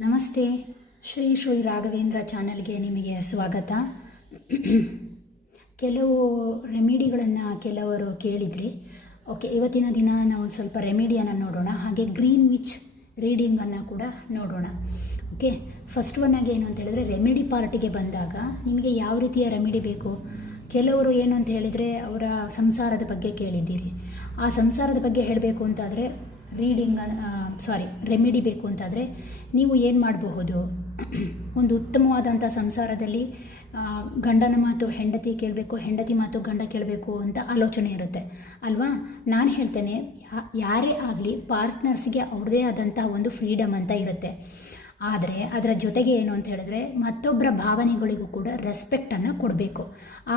ನಮಸ್ತೆ. ಶ್ರೀ ರಾಘವೇಂದ್ರ ಚಾನಲ್ಗೆ ನಿಮಗೆ ಸ್ವಾಗತ. ಕೆಲವು ರೆಮಿಡಿಗಳನ್ನು ಕೆಲವರು ಕೇಳಿದ್ರಿ. ಓಕೆ, ಇವತ್ತಿನ ದಿನ ನಾವು ಸ್ವಲ್ಪ ರೆಮಿಡಿಯನ್ನು ನೋಡೋಣ, ಹಾಗೆ ಗ್ರೀನ್ ವಿಚ್ ರೀಡಿಂಗನ್ನು ಕೂಡ ನೋಡೋಣ. ಓಕೆ, ಫಸ್ಟ್ ಒನ್ನಾಗಿ ಏನು ಅಂತ ಹೇಳಿದ್ರೆ, ರೆಮಿಡಿ ಪಾರ್ಟಿಗೆ ಬಂದಾಗ ನಿಮಗೆ ಯಾವ ರೀತಿಯ ರೆಮಿಡಿ ಬೇಕು. ಕೆಲವರು ಏನು ಅಂತ ಹೇಳಿದರೆ, ಅವರ ಸಂಸಾರದ ಬಗ್ಗೆ ಕೇಳಿದ್ದೀರಿ. ಆ ಸಂಸಾರದ ಬಗ್ಗೆ ಹೇಳಬೇಕು ಅಂತಾದರೆ ರೆಮಿಡಿ ಬೇಕು ಅಂತಾದರೆ ನೀವು ಏನು ಮಾಡಬಹುದು, ಒಂದು ಉತ್ತಮವಾದಂಥ ಸಂಸಾರದಲ್ಲಿ ಗಂಡನ ಮಾತು ಹೆಂಡತಿ ಕೇಳಬೇಕು, ಹೆಂಡತಿ ಮಾತು ಗಂಡ ಕೇಳಬೇಕು ಅಂತ ಆಲೋಚನೆ ಇರುತ್ತೆ ಅಲ್ವಾ. ನಾನು ಹೇಳ್ತೇನೆ, ಯಾರೇ ಆಗಲಿ ಪಾರ್ಟ್ನರ್ಸ್ಗೆ ಅವ್ರದ್ದೇ ಆದಂಥ ಒಂದು ಫ್ರೀಡಮ್ ಅಂತ ಇರುತ್ತೆ. ಆದರೆ ಅದರ ಜೊತೆಗೆ ಏನು ಅಂತ ಹೇಳಿದ್ರೆ, ಮತ್ತೊಬ್ಬರ ಭಾವನೆಗಳಿಗೂ ಕೂಡ ರೆಸ್ಪೆಕ್ಟನ್ನು ಕೊಡಬೇಕು.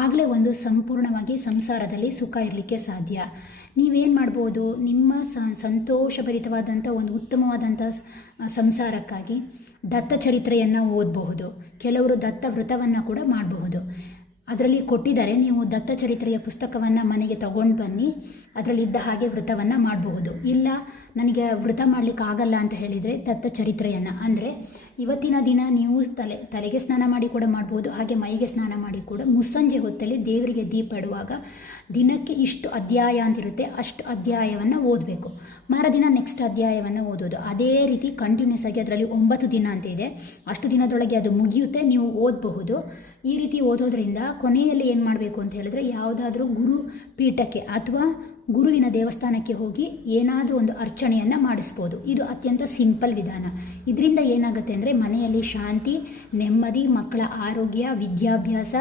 ಆಗಲೇ ಒಂದು ಸಂಪೂರ್ಣವಾಗಿ ಸಂಸಾರದಲ್ಲಿ ಸುಖ ಇರಲಿಕ್ಕೆ ಸಾಧ್ಯ. ನೀವೇನು ಮಾಡ್ಬೋದು, ನಿಮ್ಮ ಸಂತೋಷಭರಿತವಾದಂಥ ಒಂದು ಉತ್ತಮವಾದಂಥ ಸಂಸಾರಕ್ಕಾಗಿ ದತ್ತ ಚರಿತ್ರೆಯನ್ನು ಓದಬಹುದು. ಕೆಲವರು ದತ್ತ ವ್ರತವನ್ನು ಕೂಡ ಮಾಡಬಹುದು. ಅದರಲ್ಲಿ ಕೊಟ್ಟಿದ್ದಾರೆ, ನೀವು ದತ್ತ ಚರಿತ್ರೆಯ ಪುಸ್ತಕವನ್ನು ಮನೆಗೆ ತಗೊಂಡು ಬನ್ನಿ, ಅದರಲ್ಲಿದ್ದ ಹಾಗೆ ವ್ರತವನ್ನು ಮಾಡಬಹುದು. ಇಲ್ಲ ನನಗೆ ವ್ರತ ಮಾಡಲಿಕ್ಕೆ ಆಗಲ್ಲ ಅಂತ ಹೇಳಿದರೆ ದತ್ತ ಚರಿತ್ರೆಯನ್ನು ಅಂದರೆ ಇವತ್ತಿನ ದಿನ ನೀವು ತಲೆಗೆ ಸ್ನಾನ ಮಾಡಿ ಕೂಡ ಮಾಡ್ಬೋದು, ಹಾಗೆ ಮೈಗೆ ಸ್ನಾನ ಮಾಡಿ ಕೂಡ ಮುಸ್ಸಂಜೆ ಹೊತ್ತಲ್ಲಿ ದೇವರಿಗೆ ದೀಪ ಇಡುವಾಗ ದಿನಕ್ಕೆ ಇಷ್ಟು ಅಧ್ಯಾಯ ಅಂತಿರುತ್ತೆ, ಅಷ್ಟು ಅಧ್ಯಾಯವನ್ನು ಓದಬೇಕು. ಮರುದಿನ ನೆಕ್ಸ್ಟ್ ಅಧ್ಯಾಯವನ್ನು ಓದೋದು. ಅದೇ ರೀತಿ ಕಂಟಿನ್ಯೂಸ್ ಆಗಿ ಅದರಲ್ಲಿ 9 ದಿನ ಅಂತ ಇದೆ, ಅಷ್ಟು ದಿನದೊಳಗೆ ಅದು ಮುಗಿಯುತ್ತೆ, ನೀವು ಓದಬಹುದು. ಈ ರೀತಿ ಓದೋದ್ರಿಂದ ಕೊನೆಯಲ್ಲಿ ಏನು ಮಾಡಬೇಕು ಅಂತ ಹೇಳಿದ್ರೆ, ಯಾವುದಾದ್ರೂ ಗುರು ಪೀಠಕ್ಕೆ ಅಥವಾ ಗುರುವಿನ ದೇವಸ್ಥಾನಕ್ಕೆ ಹೋಗಿ ಏನಾದರೂ ಒಂದು ಅರ್ಚನೆಯನ್ನು ಮಾಡಿಸ್ಬೋದು. ಇದು ಅತ್ಯಂತ ಸಿಂಪಲ್ ವಿಧಾನ. ಇದರಿಂದ ಏನಾಗುತ್ತೆ ಅಂದರೆ, ಮನೆಯಲ್ಲಿ ಶಾಂತಿ, ನೆಮ್ಮದಿ, ಮಕ್ಕಳ ಆರೋಗ್ಯ, ವಿದ್ಯಾಭ್ಯಾಸ,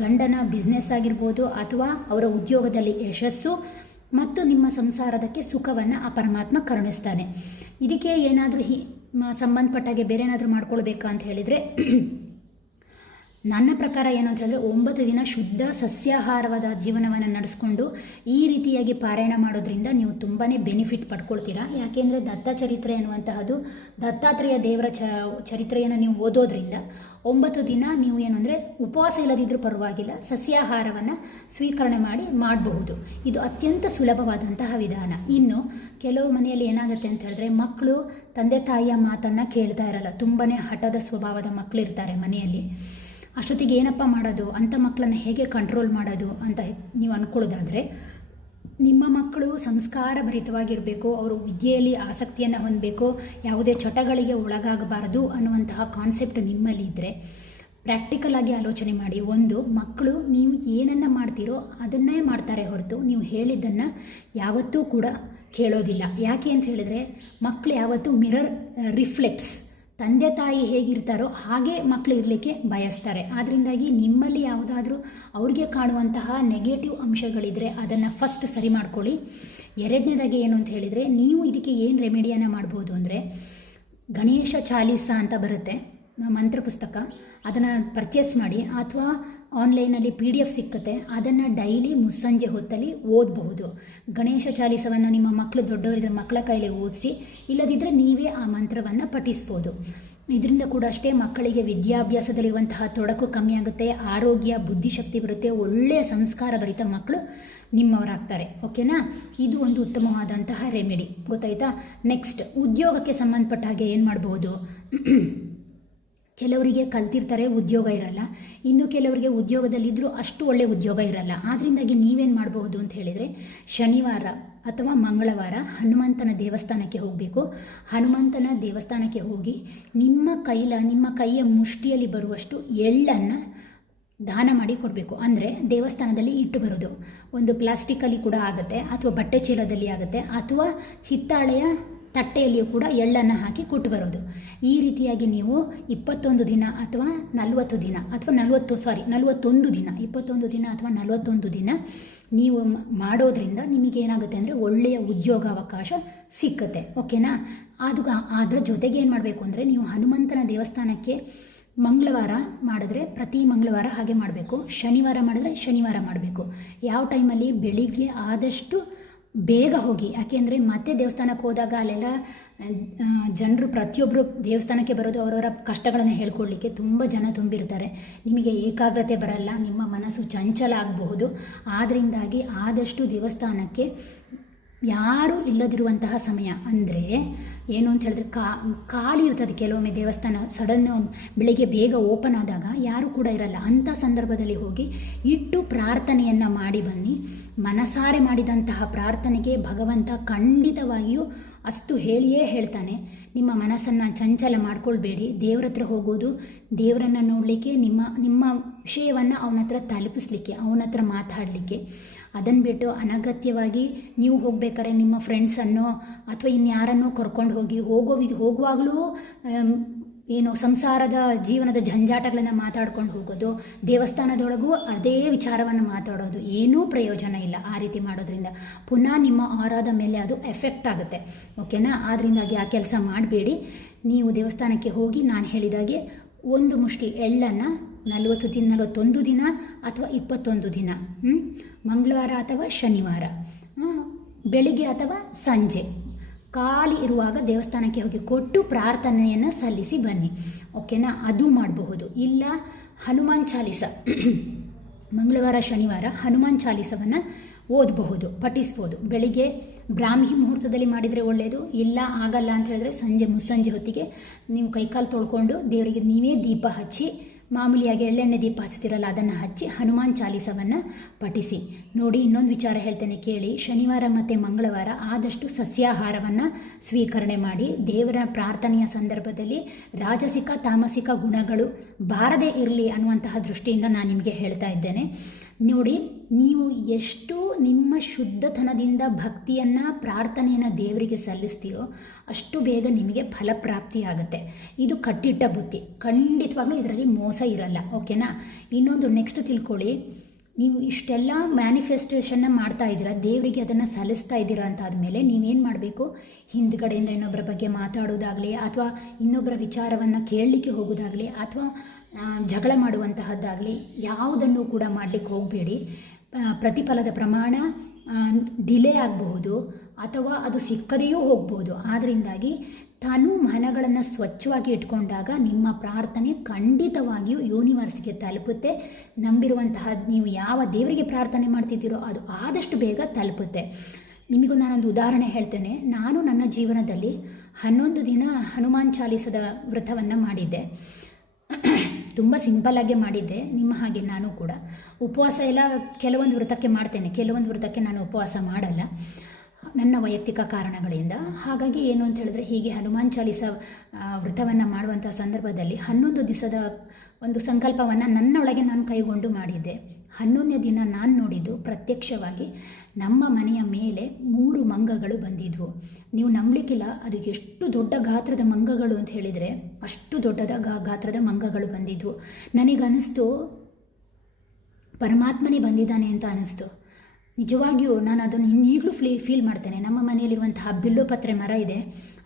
ಗಂಡನ ಬಿಸ್ನೆಸ್ ಆಗಿರ್ಬೋದು ಅಥವಾ ಅವರ ಉದ್ಯೋಗದಲ್ಲಿ ಯಶಸ್ಸು ಮತ್ತು ನಿಮ್ಮ ಸಂಸಾರದಕ್ಕೆ ಸುಖವನ್ನು ಆ ಪರಮಾತ್ಮ ಕರುಣಿಸ್ತಾನೆ. ಇದಕ್ಕೆ ಏನಾದರೂ ಸಂಬಂಧಪಟ್ಟಾಗೆ ಬೇರೆ ಏನಾದರೂ ಮಾಡ್ಕೊಳ್ಬೇಕಾ ಅಂತ ಹೇಳಿದರೆ, ನನ್ನ ಪ್ರಕಾರ ಏನು ಅಂತ ಹೇಳಿದ್ರೆ, 9 ದಿನ ಶುದ್ಧ ಸಸ್ಯಾಹಾರವಾದ ಜೀವನವನ್ನು ನಡೆಸ್ಕೊಂಡು ಈ ರೀತಿಯಾಗಿ ಪಾರಾಯಣ ಮಾಡೋದ್ರಿಂದ ನೀವು ತುಂಬಾ ಬೆನಿಫಿಟ್ ಪಡ್ಕೊಳ್ತೀರಾ. ಯಾಕೆಂದರೆ ದತ್ತ ಚರಿತ್ರೆ ಅನ್ನುವಂತಹದ್ದು ದತ್ತಾತ್ರೇಯ ದೇವರ ಚರಿತ್ರೆಯನ್ನು ನೀವು ಓದೋದ್ರಿಂದ 9 ದಿನ ನೀವು ಏನು ಅಂದರೆ ಉಪವಾಸ ಇಲ್ಲದಿದ್ದರೂ ಪರವಾಗಿಲ್ಲ, ಸಸ್ಯಾಹಾರವನ್ನು ಸ್ವೀಕರಣೆ ಮಾಡಬಹುದು. ಇದು ಅತ್ಯಂತ ಸುಲಭವಾದಂತಹ ವಿಧಾನ. ಇನ್ನು ಕೆಲವು ಮನೆಯಲ್ಲಿ ಏನಾಗುತ್ತೆ ಅಂತ ಹೇಳಿದ್ರೆ, ಮಕ್ಕಳು ತಂದೆ ತಾಯಿಯ ಮಾತನ್ನು ಕೇಳ್ತಾ ಇರಲ್ಲ, ತುಂಬಾ ಹಠದ ಸ್ವಭಾವದ ಮಕ್ಕಳಿರ್ತಾರೆ ಮನೆಯಲ್ಲಿ. ಅಷ್ಟೊತ್ತಿಗೆ ಏನಪ್ಪ ಮಾಡೋದು, ಅಂಥ ಮಕ್ಕಳನ್ನು ಹೇಗೆ ಕಂಟ್ರೋಲ್ ಮಾಡೋದು ಅಂತ ನೀವು ಅಂದ್ಕೊಳ್ಳೋದಾದರೆ, ನಿಮ್ಮ ಮಕ್ಕಳು ಸಂಸ್ಕಾರ ಭರಿತವಾಗಿರಬೇಕು, ಅವರು ವಿದ್ಯೆಯಲ್ಲಿ ಆಸಕ್ತಿಯನ್ನು ಹೊಂದಬೇಕು, ಯಾವುದೇ ಚಟಗಳಿಗೆ ಒಳಗಾಗಬಾರದು ಅನ್ನುವಂತಹ ಕಾನ್ಸೆಪ್ಟ್ ನಿಮ್ಮಲ್ಲಿ ಇದ್ದರೆ ಪ್ರಾಕ್ಟಿಕಲ್ ಆಗಿ ಆಲೋಚನೆ ಮಾಡಿ. ಒಂದು, ಮಕ್ಕಳು ನೀವು ಏನನ್ನು ಮಾಡ್ತೀರೋ ಅದನ್ನೇ ಮಾಡ್ತಾರೆ ಹೊರತು ನೀವು ಹೇಳಿದ್ದನ್ನು ಯಾವತ್ತೂ ಕೂಡ ಕೇಳೋದಿಲ್ಲ. ಯಾಕೆ ಅಂತ ಹೇಳಿದರೆ, ಮಕ್ಕಳು ಯಾವತ್ತೂ ಮಿರರ್ ರಿಫ್ಲೆಕ್ಟ್ಸ್, ತಂದೆ ತಾಯಿ ಹೇಗಿರ್ತಾರೋ ಹಾಗೆ ಮಕ್ಕಳು ಇರಲಿಕ್ಕೆ ಬಯಸ್ತಾರೆ. ಆದ್ದರಿಂದಾಗಿ ನಿಮ್ಮಲ್ಲಿ ಯಾವುದಾದ್ರೂ ಅವ್ರಿಗೆ ಕಾಣುವಂತಹ ನೆಗೆಟಿವ್ ಅಂಶಗಳಿದ್ದರೆ ಅದನ್ನು ಫಸ್ಟ್ ಸರಿ ಮಾಡ್ಕೊಳ್ಳಿ. ಎರಡನೇದಾಗಿ ಏನು ಅಂತ ಹೇಳಿದರೆ, ನೀವು ಇದಕ್ಕೆ ಏನು ರೆಮಿಡಿಯನ್ನು ಮಾಡ್ಬೋದು ಅಂದರೆ, ಗಣೇಶ ಚಾಲೀಸ ಅಂತ ಬರುತ್ತೆ ಮಂತ್ರ ಪುಸ್ತಕ, ಅದನ್ನು ಪರ್ಚೇಸ್ ಮಾಡಿ ಅಥವಾ ಆನ್ಲೈನಲ್ಲಿ PDF ಸಿಕ್ಕುತ್ತೆ, ಅದನ್ನು ಡೈಲಿ ಮುಸ್ಸಂಜೆ ಹೊತ್ತಲ್ಲಿ ಓದಬಹುದು. ಗಣೇಶ ಚಾಲೀಸವನ್ನು ನಿಮ್ಮ ಮಕ್ಕಳು ದೊಡ್ಡವರಿದ್ರೆ ಮಕ್ಕಳ ಕೈಲಿ ಓದಿಸಿ, ಇಲ್ಲದಿದ್ದರೆ ನೀವೇ ಆ ಮಂತ್ರವನ್ನು ಪಠಿಸ್ಬೋದು. ಇದರಿಂದ ಕೂಡ ಅಷ್ಟೇ ಮಕ್ಕಳಿಗೆ ವಿದ್ಯಾಭ್ಯಾಸದಲ್ಲಿರುವಂತಹ ತೊಡಕು ಕಮ್ಮಿ ಆಗುತ್ತೆ, ಆರೋಗ್ಯ ಬುದ್ಧಿಶಕ್ತಿ ಬರುತ್ತೆ, ಒಳ್ಳೆಯ ಸಂಸ್ಕಾರ ಭರಿತ ಮಕ್ಕಳು ನಿಮ್ಮವರಾಗ್ತಾರೆ. ಓಕೆನಾ? ಇದು ಒಂದು ಉತ್ತಮವಾದಂತಹ ರೆಮಿಡಿ, ಗೊತ್ತಾಯ್ತಾ? ನೆಕ್ಸ್ಟ್, ಉದ್ಯೋಗಕ್ಕೆ ಸಂಬಂಧಪಟ್ಟ ಹಾಗೆ ಏನು ಮಾಡ್ಬೋದು. ಕೆಲವರಿಗೆ ಕಲ್ತಿರ್ತಾರೆ, ಉದ್ಯೋಗ ಇರಲ್ಲ. ಇನ್ನು ಕೆಲವರಿಗೆ ಉದ್ಯೋಗದಲ್ಲಿದ್ದರೂ ಅಷ್ಟು ಒಳ್ಳೆಯ ಉದ್ಯೋಗ ಇರಲ್ಲ. ಆದ್ದರಿಂದಾಗಿ ನೀವೇನು ಮಾಡಬಹುದು ಅಂತ ಹೇಳಿದರೆ, ಶನಿವಾರ ಅಥವಾ ಮಂಗಳವಾರ ಹನುಮಂತನ ದೇವಸ್ಥಾನಕ್ಕೆ ಹೋಗಬೇಕು. ಹನುಮಂತನ ದೇವಸ್ಥಾನಕ್ಕೆ ಹೋಗಿ ನಿಮ್ಮ ಕೈಯ ಮುಷ್ಟಿಯಲ್ಲಿ ಬರುವಷ್ಟು ಎಳ್ಳನ್ನು ದಾನ ಮಾಡಿ ಕೊಡಬೇಕು. ಅಂದರೆ ದೇವಸ್ಥಾನದಲ್ಲಿ ಇಟ್ಟು ಬರೋದು, ಒಂದು ಪ್ಲಾಸ್ಟಿಕಲ್ಲಿ ಕೂಡ ಆಗುತ್ತೆ, ಅಥವಾ ಬಟ್ಟೆ ಚೀಲದಲ್ಲಿ ಆಗುತ್ತೆ, ಅಥವಾ ಹಿತ್ತಾಳೆಯ ತಟ್ಟೆಯಲ್ಲಿಯೂ ಕೂಡ ಎಳ್ಳನ್ನು ಹಾಕಿ ಕೊಟ್ಟು ಬರೋದು. ಈ ರೀತಿಯಾಗಿ ನೀವು 21 ದಿನ ಅಥವಾ 40 ದಿನ ಅಥವಾ 41 ದಿನ 21 ದಿನ ಅಥವಾ 41 ದಿನ ನೀವು ಮಾಡೋದ್ರಿಂದ ನಿಮಗೇನಾಗುತ್ತೆ ಅಂದರೆ ಒಳ್ಳೆಯ ಉದ್ಯೋಗಾವಕಾಶ ಸಿಕ್ಕುತ್ತೆ. ಓಕೆನಾ? ಅದರ ಜೊತೆಗೆ ಏನು ಮಾಡಬೇಕು ಅಂದರೆ, ನೀವು ಹನುಮಂತನ ದೇವಸ್ಥಾನಕ್ಕೆ ಮಂಗಳವಾರ ಮಾಡಿದ್ರೆ ಪ್ರತಿ ಮಂಗಳವಾರ ಹಾಗೆ ಮಾಡಬೇಕು, ಶನಿವಾರ ಮಾಡಿದ್ರೆ ಶನಿವಾರ ಮಾಡಬೇಕು. ಯಾವ ಟೈಮಲ್ಲಿ? ಬೆಳಿಗ್ಗೆ ಆದಷ್ಟು ಬೇಗ ಹೋಗಿ. ಯಾಕೆಂದರೆ ಮತ್ತೆ ದೇವಸ್ಥಾನಕ್ಕೆ ಹೋದಾಗ ಅಲ್ಲೆಲ್ಲ ಜನರು ಪ್ರತಿಯೊಬ್ಬರು ದೇವಸ್ಥಾನಕ್ಕೆ ಬರೋದು ಅವರವರ ಕಷ್ಟಗಳನ್ನು ಹೇಳ್ಕೊಳ್ಳಿಕ್ಕೆ ತುಂಬ ಜನ ತುಂಬಿರ್ತಾರೆ. ನಿಮಗೆ ಏಕಾಗ್ರತೆ ಬರಲ್ಲ, ನಿಮ್ಮ ಮನಸ್ಸು ಚಂಚಲ ಆಗಬಹುದು. ಆದ್ದರಿಂದಾಗಿ ಆದಷ್ಟು ದೇವಸ್ಥಾನಕ್ಕೆ ಯಾರೂ ಇಲ್ಲದಿರುವಂತಹ ಸಮಯ ಅಂದರೆ ಏನು ಅಂತ ಹೇಳಿದ್ರೆ ಖಾಲಿ ಇರ್ತದೆ ಕೆಲವೊಮ್ಮೆ ದೇವಸ್ಥಾನ ಸಡನ್ ಬೆಳಿಗ್ಗೆ ಬೇಗ ಓಪನ್ ಆದಾಗ ಯಾರೂ ಕೂಡ ಇರಲ್ಲ. ಅಂಥ ಸಂದರ್ಭದಲ್ಲಿ ಹೋಗಿ ಇಟ್ಟು ಪ್ರಾರ್ಥನೆಯನ್ನು ಮಾಡಿ ಬನ್ನಿ. ಮನಸಾರೆ ಮಾಡಿದಂತಹ ಪ್ರಾರ್ಥನೆಗೆ ಭಗವಂತ ಖಂಡಿತವಾಗಿಯೂ ಅಷ್ಟು ಹೇಳಿಯೇ ಹೇಳ್ತಾನೆ. ನಿಮ್ಮ ಮನಸ್ಸನ್ನು ಚಂಚಲ ಮಾಡ್ಕೊಳ್ಬೇಡಿ. ದೇವ್ರ ಹತ್ರ ಹೋಗೋದು ದೇವರನ್ನು ನೋಡಲಿಕ್ಕೆ, ನಿಮ್ಮ ವಿಷಯವನ್ನು ಅವನ ಹತ್ರ ತಲುಪಿಸ್ಲಿಕ್ಕೆ, ಅವನ ಹತ್ರ ಮಾತಾಡಲಿಕ್ಕೆ. ಅದನ್ನು ಬಿಟ್ಟು ಅನಗತ್ಯವಾಗಿ ನೀವು ಹೋಗ್ಬೇಕಾದ್ರೆ ನಿಮ್ಮ ಫ್ರೆಂಡ್ಸನ್ನೋ ಅಥವಾ ಇನ್ಯಾರನ್ನೋ ಕರ್ಕೊಂಡು ಹೋಗುವಾಗಲೂ ಏನು ಸಂಸಾರದ ಜೀವನದ ಜಂಜಾಟಗಳನ್ನು ಮಾತಾಡ್ಕೊಂಡು ಹೋಗೋದು, ದೇವಸ್ಥಾನದೊಳಗೂ ಅದೇ ವಿಚಾರವನ್ನು ಮಾತಾಡೋದು, ಏನೂ ಪ್ರಯೋಜನ ಇಲ್ಲ. ಆ ರೀತಿ ಮಾಡೋದ್ರಿಂದ ಪುನಃ ನಿಮ್ಮ ಆರಾದ ಮೇಲೆ ಅದು ಎಫೆಕ್ಟ್ ಆಗುತ್ತೆ. ಓಕೆನಾ? ಆದ್ದರಿಂದಾಗಿ ಆ ಕೆಲಸ ಮಾಡಬೇಡಿ. ನೀವು ದೇವಸ್ಥಾನಕ್ಕೆ ಹೋಗಿ ನಾನು ಹೇಳಿದಾಗೆ ಒಂದು ಮುಷ್ಟಿ ಎಳ್ಳನ್ನು 41 ದಿನ ಅಥವಾ 21 ದಿನ, ಮಂಗಳವಾರ ಅಥವಾ ಶನಿವಾರ, ಬೆಳಿಗ್ಗೆ ಅಥವಾ ಸಂಜೆ ಖಾಲಿ ಇರುವಾಗ ದೇವಸ್ಥಾನಕ್ಕೆ ಹೋಗಿ ಕೊಟ್ಟು ಪ್ರಾರ್ಥನೆಯನ್ನು ಸಲ್ಲಿಸಿ ಬನ್ನಿ. ಓಕೆನಾ? ಅದು ಮಾಡಬಹುದು. ಇಲ್ಲ ಹನುಮಾನ್ ಚಾಲೀಸ ಮಂಗಳವಾರ ಶನಿವಾರ ಹನುಮಾನ್ ಚಾಲೀಸವನ್ನು ಓದಬಹುದು, ಪಠಿಸ್ಬೋದು. ಬೆಳಿಗ್ಗೆ ಬ್ರಾಹ್ಮಿ ಮುಹೂರ್ತದಲ್ಲಿ ಮಾಡಿದರೆ ಒಳ್ಳೆಯದು. ಇಲ್ಲ ಆಗಲ್ಲ ಅಂತ ಹೇಳಿದ್ರೆ ಮುಸ್ಸಂಜೆ ಹೊತ್ತಿಗೆ ನೀವು ಕೈಕಾಲು ತೊಳ್ಕೊಂಡು ದೇವರಿಗೆ ನೀವೇ ದೀಪ ಹಚ್ಚಿ, ಮಾಮೂಲಿಯಾಗಿ ಎಳ್ಳೆಣ್ಣೆ ದೀಪ ಹಚ್ತಿರಲ್ಲ ಅದನ್ನು ಹಚ್ಚಿ ಹನುಮಾನ್ ಚಾಲೀಸವನ್ನು ಪಠಿಸಿ ನೋಡಿ. ಇನ್ನೊಂದು ವಿಚಾರ ಹೇಳ್ತೇನೆ ಕೇಳಿ. ಶನಿವಾರ ಮತ್ತು ಮಂಗಳವಾರ ಆದಷ್ಟು ಸಸ್ಯಾಹಾರವನ್ನು ಸ್ವೀಕರಣೆ ಮಾಡಿ. ದೇವರ ಪ್ರಾರ್ಥನೆಯ ಸಂದರ್ಭದಲ್ಲಿ ರಾಜಸಿಕ ತಾಮಸಿಕ ಗುಣಗಳು ಬಾರದೇ ಇರಲಿ ಅನ್ನುವಂತಹ ದೃಷ್ಟಿಯಿಂದ ನಾನು ನಿಮಗೆ ಹೇಳ್ತಾ ಇದ್ದೇನೆ. ನೋಡಿ, ನೀವು ಎಷ್ಟು ನಿಮ್ಮ ಶುದ್ಧತನದಿಂದ ಭಕ್ತಿಯನ್ನು ಪ್ರಾರ್ಥನೆಯನ್ನು ದೇವರಿಗೆ ಸಲ್ಲಿಸ್ತೀರೋ ಅಷ್ಟು ಬೇಗ ನಿಮಗೆ ಫಲಪ್ರಾಪ್ತಿಯಾಗುತ್ತೆ. ಇದು ಕಟ್ಟಿಟ್ಟ ಬುತ್ತಿ, ಖಂಡಿತವಾಗ್ಲೂ ಇದರಲ್ಲಿ ಮೋಸ ಇರಲ್ಲ. ಓಕೆನಾ? ಇನ್ನೊಂದು ನೆಕ್ಸ್ಟ್ ತಿಳ್ಕೊಳ್ಳಿ, ನೀವು ಇಷ್ಟೆಲ್ಲ ಮ್ಯಾನಿಫೆಸ್ಟೇಷನ್ನ ಮಾಡ್ತಾ ಇದ್ದೀರಾ, ದೇವರಿಗೆ ಅದನ್ನು ಸಲ್ಲಿಸ್ತಾ ಇದ್ದೀರಾ ಅಂತ ಆದಮೇಲೆ ನೀವೇನು ಮಾಡಬೇಕು? ಹಿಂದ್ಗಡೆಯಿಂದ ಇನ್ನೊಬ್ಬರ ಬಗ್ಗೆ ಮಾತಾಡೋದಾಗಲಿ ಅಥವಾ ಇನ್ನೊಬ್ಬರ ವಿಚಾರವನ್ನು ಕೇಳಲಿಕ್ಕೆ ಹೋಗೋದಾಗಲಿ ಅಥವಾ ಜಗಳ ಮಾಡುವಂತಹದ್ದಾಗಲಿ ಯಾವುದನ್ನು ಕೂಡ ಮಾಡಲಿಕ್ಕೆ ಹೋಗಬೇಡಿ. ಪ್ರತಿಫಲದ ಪ್ರಮಾಣ ಡಿಲೇ ಆಗಬಹುದು ಅಥವಾ ಅದು ಸಿಕ್ಕದೆಯೂ ಹೋಗ್ಬೋದು. ಆದ್ದರಿಂದಾಗಿ ಮನಗಳನ್ನು ಸ್ವಚ್ಛವಾಗಿ ಇಟ್ಕೊಂಡಾಗ ನಿಮ್ಮ ಪ್ರಾರ್ಥನೆ ಖಂಡಿತವಾಗಿಯೂ ಯೂನಿವರ್ಸ್ಗೆ ತಲುಪುತ್ತೆ. ನಂಬಿರುವಂತಹ ನೀವು ಯಾವ ದೇವರಿಗೆ ಪ್ರಾರ್ಥನೆ ಮಾಡ್ತಿದ್ದೀರೋ ಅದು ಆದಷ್ಟು ಬೇಗ ತಲುಪುತ್ತೆ. ನಿಮಗೂ ನಾನೊಂದು ಉದಾಹರಣೆ ಹೇಳ್ತೇನೆ. ನಾನು ನನ್ನ ಜೀವನದಲ್ಲಿ 11 ದಿನ ಹನುಮಾನ್ ಚಾಲೀಸದ ವ್ರತವನ್ನು ಮಾಡಿದ್ದೆ. ತುಂಬ ಸಿಂಪಲ್ಲಾಗೆ ಮಾಡಿದ್ದೆ. ನಿಮ್ಮ ಹಾಗೆ ನಾನು ಕೂಡ ಉಪವಾಸ ಎಲ್ಲ ಕೆಲವೊಂದು ವ್ರತಕ್ಕೆ ಮಾಡ್ತೇನೆ, ಕೆಲವೊಂದು ವ್ರತಕ್ಕೆ ನಾನು ಉಪವಾಸ ಮಾಡಲ್ಲ ನನ್ನ ವೈಯಕ್ತಿಕ ಕಾರಣಗಳಿಂದ. ಹಾಗಾಗಿ ಏನು ಅಂತ ಹೇಳಿದ್ರೆ, ಹೀಗೆ ಹನುಮಾನ್ ಚಾಲೀಸ ವ್ರತವನ್ನು ಮಾಡುವಂಥ ಸಂದರ್ಭದಲ್ಲಿ 11 ದಿವಸದ ಒಂದು ಸಂಕಲ್ಪವನ್ನು ನನ್ನೊಳಗೆ ನಾನು ಕೈಗೊಂಡು ಮಾಡಿದ್ದೆ. 11ನೇ ದಿನ ನಾನು ನೋಡಿದ್ದು ಪ್ರತ್ಯಕ್ಷವಾಗಿ ನಮ್ಮ ಮನೆಯ ಮೇಲೆ 3 ಮಂಗಗಳು ಬಂದಿದ್ವು. ನೀವು ನಂಬಲಿಕ್ಕಿಲ್ಲ, ಅದು ಎಷ್ಟು ದೊಡ್ಡ ಗಾತ್ರದ ಮಂಗಗಳು ಅಂತ ಹೇಳಿದರೆ ಅಷ್ಟು ದೊಡ್ಡದ ಗಾತ್ರದ ಮಂಗಗಳು ಬಂದಿದ್ವು. ನನಗನ್ನಿಸ್ತು ಪರಮಾತ್ಮನೇ ಬಂದಿದ್ದಾನೆ ಅಂತ ಅನ್ನಿಸ್ತು. ನಿಜವಾಗಿಯೂ ನಾನು ಅದನ್ನು ಈಗಲೂ ಫೀಲ್ ಮಾಡ್ತೇನೆ. ನಮ್ಮ ಮನೆಯಲ್ಲಿರುವಂತಹ ಬಿಲ್ಲುಪತ್ರೆ ಮರ ಇದೆ,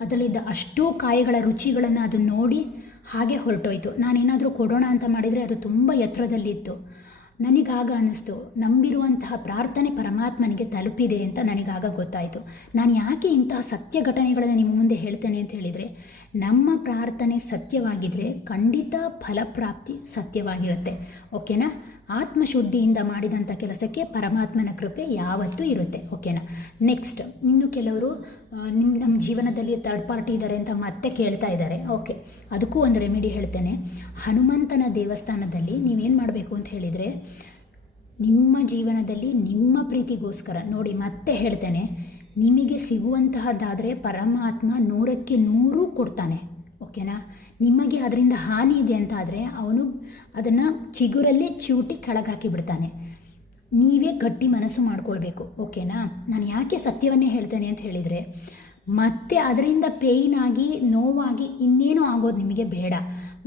ಅದರಲ್ಲಿದ್ದ ಅಷ್ಟೂ ಕಾಯಿಗಳ ರುಚಿಗಳನ್ನು ಅದನ್ನು ನೋಡಿ ಹಾಗೆ ಹೊರಟೋಯ್ತು. ನಾನೇನಾದರೂ ಕೊಡೋಣ ಅಂತ ಮಾಡಿದರೆ ಅದು ತುಂಬ ಎತ್ತರದಲ್ಲಿತ್ತು. ನನಗಾಗ ಅನ್ನಿಸ್ತು ನಂಬಿರುವಂತಹ ಪ್ರಾರ್ಥನೆ ಪರಮಾತ್ಮನಿಗೆ ತಲುಪಿದೆ ಅಂತ ನನಗಾಗ ಗೊತ್ತಾಯಿತು. ನಾನು ಯಾಕೆ ಇಂತಹ ಸತ್ಯ ಘಟನೆಗಳನ್ನು ನಿಮ್ಮ ಮುಂದೆ ಹೇಳ್ತೇನೆ ಅಂತ ಹೇಳಿದರೆ, ನಮ್ಮ ಪ್ರಾರ್ಥನೆ ಸತ್ಯವಾಗಿದ್ದರೆ ಖಂಡಿತ ಫಲಪ್ರಾಪ್ತಿ ಸತ್ಯವಾಗಿರುತ್ತೆ. ಓಕೆನಾ? ಆತ್ಮಶುದ್ಧಿಯಿಂದ ಮಾಡಿದಂಥ ಕೆಲಸಕ್ಕೆ ಪರಮಾತ್ಮನ ಕೃಪೆ ಯಾವತ್ತೂ ಇರುತ್ತೆ. ಓಕೆನಾ? ನೆಕ್ಸ್ಟ್, ಇನ್ನು ಕೆಲವರು ನಮ್ಮ ಜೀವನದಲ್ಲಿ ಥರ್ಡ್ ಪಾರ್ಟಿ ಇದ್ದಾರೆ ಅಂತ ಮತ್ತೆ ಕೇಳ್ತಾ ಇದ್ದಾರೆ. ಓಕೆ, ಅದಕ್ಕೂ ಒಂದು ರೆಮಿಡಿ ಹೇಳ್ತೇನೆ. ಹನುಮಂತನ ದೇವಸ್ಥಾನದಲ್ಲಿ ನೀವೇನು ಮಾಡಬೇಕು ಅಂತ ಹೇಳಿದರೆ, ನಿಮ್ಮ ಜೀವನದಲ್ಲಿ ನಿಮ್ಮ ಪ್ರೀತಿಗೋಸ್ಕರ ನೋಡಿ, ಮತ್ತೆ ಹೇಳ್ತೇನೆ, ನಿಮಗೆ ಸಿಗುವಂತಹದ್ದಾದರೆ ಪರಮಾತ್ಮ 100ಕ್ಕೆ 100 ಕೊಡ್ತಾನೆ. ಓಕೆನಾ? ನಿಮಗೆ ಅದರಿಂದ ಹಾನಿ ಇದೆ ಅಂತ ಆದರೆ ಅವನು ಅದನ್ನು ಚಿಗುರಲ್ಲಿ ಚಿವುಟಿ ಕೆಳಗೆ ಬಿಡ್ತಾನೆ. ನೀವೇ ಗಟ್ಟಿ ಮನಸ್ಸು ಮಾಡ್ಕೊಳ್ಬೇಕು. ಓಕೆನಾ? ನಾನು ಯಾಕೆ ಸತ್ಯವನ್ನೇ ಹೇಳ್ತೇನೆ ಅಂತ ಹೇಳಿದರೆ, ಮತ್ತೆ ಅದರಿಂದ ಪೇಯ್ನ್ ಆಗಿ ನೋವಾಗಿ ಇನ್ನೇನು ಆಗೋದು ನಿಮಗೆ ಬೇಡ.